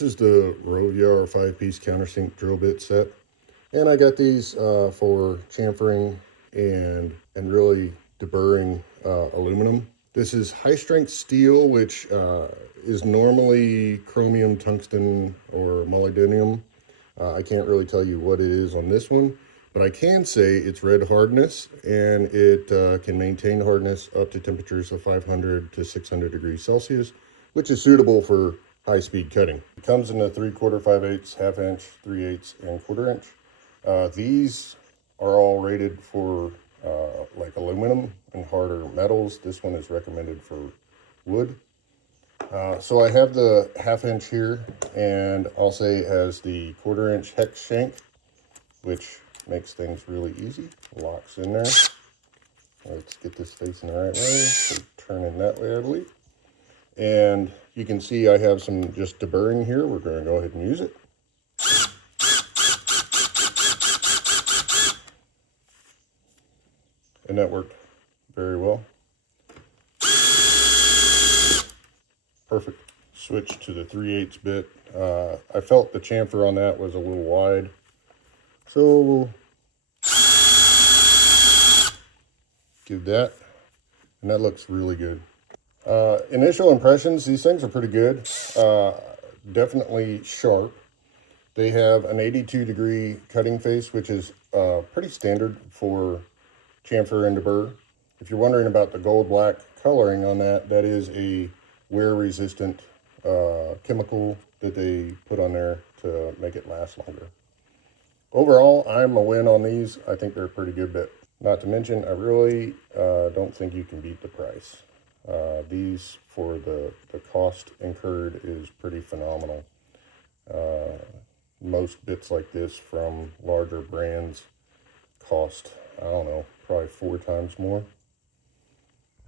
This is the RoViar 5-piece countersink drill bit set. And I got these for chamfering and really deburring aluminum. This is high strength steel, which is normally chromium, tungsten, or molybdenum. I can't really tell you what it is on this one, but I can say it's red hardness, and it can maintain hardness up to temperatures of 500 to 600 degrees Celsius, which is suitable for high-speed cutting. It comes in a 3/4, 5/8, ½ inch, 3/8, and 1/4 inch. These are all rated for like aluminum and harder metals. This one is recommended for wood. So I have the ½ inch here, and I'll say it has the 1/4 inch hex shank, which makes things really easy. Locks in there. Let's get this facing the right way. So turn in that way, I believe. And you can see I have some just deburring here. We're going to go ahead and use it. And that worked very well. Perfect. Switch to the 3/8 bit. I felt the chamfer on that was a little wide, so we'll give that, and that looks really good. Initial impressions, these things are pretty good. Definitely sharp. They have an 82-degree cutting face, which is pretty standard for chamfer and deburr. If you're wondering about the gold black coloring on that, that is a wear resistant chemical that they put on there to make it last longer. Overall, I'm a win on these. I think they're a pretty good bit. Not to mention, I really don't think you can beat the price. These, for the cost incurred, is pretty phenomenal. Most bits like this from larger brands cost, I don't know, probably 4 times more.